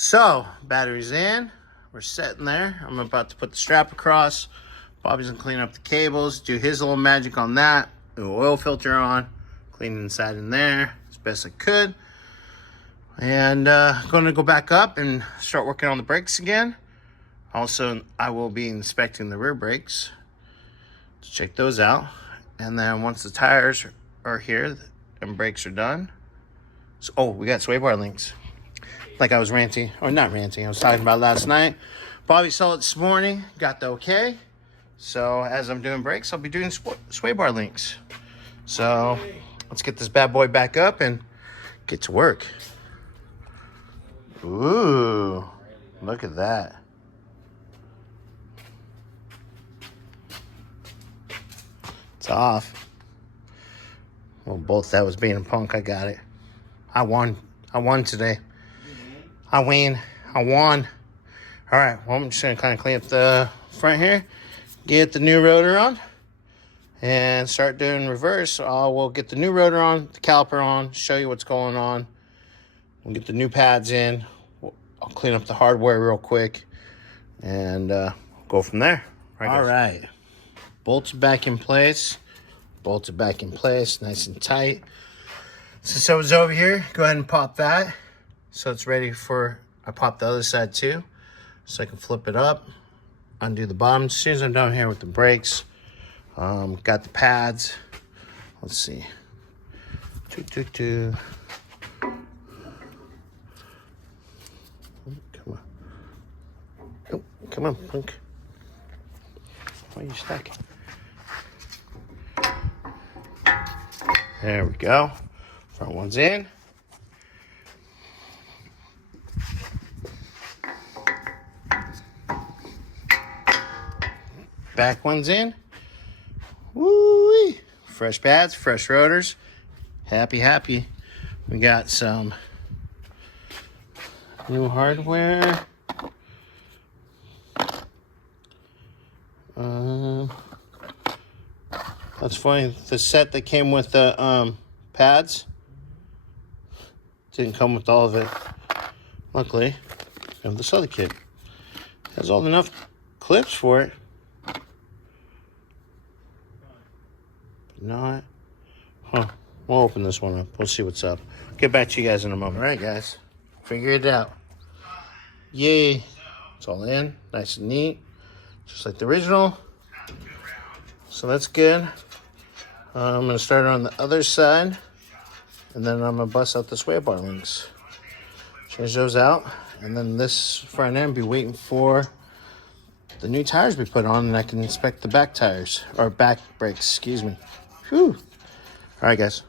So, battery's in. We're sitting there. I'm about to put the strap across. Bobby's gonna clean up the cables, do his little magic on that. The oil filter on, clean inside in there as best I could. And gonna go back up and start working on the brakes again. Also, I will be inspecting the rear brakes to check those out. And then once the tires are here and brakes are done. So, oh, we got sway bar links. Like I was ranting, or not ranting, I was talking about last night. Bobby saw it this morning, got the okay. So as I'm doing brakes, I'll be doing sway bar links. So let's get this bad boy back up and get to work. Ooh, look at that. It's off. Well, both that was being a punk, I got it. I won today. I won. All right, well, I'm just gonna kind of clean up the front here, get the new rotor on, and start doing reverse. We'll get the new rotor on, the caliper on, show you what's going on. We'll get the new pads in. I'll clean up the hardware real quick, and go from there. All right, bolts back in place. Bolts are back in place, nice and tight. Since I was over here, go ahead and pop that. So it's ready for, I pop the other side too. So I can flip it up, undo the bottom. As soon as I'm done here with the brakes, got the pads. Let's see. Come on. Oh, come on, punk. Why are you stuck? There we go. Front one's in. Back one's in. Woo-wee. Fresh pads, fresh rotors. Happy. We got some new hardware. That's funny. The set that came with the pads didn't come with all of it. Luckily, I have this other kit. Has all enough clips for it. Not. Huh. We'll open this one up. We'll see what's up. Get back to you guys in a moment. All right, guys. Figure it out. Yay. It's all in. Nice and neat. Just like the original. So that's good. I'm going to start on the other side. And then I'm going to bust out the sway bar links. Change those out. And then this front end be waiting for the new tires we put on. And I can inspect the back tires. Or back brakes, excuse me. Whew. All right, guys.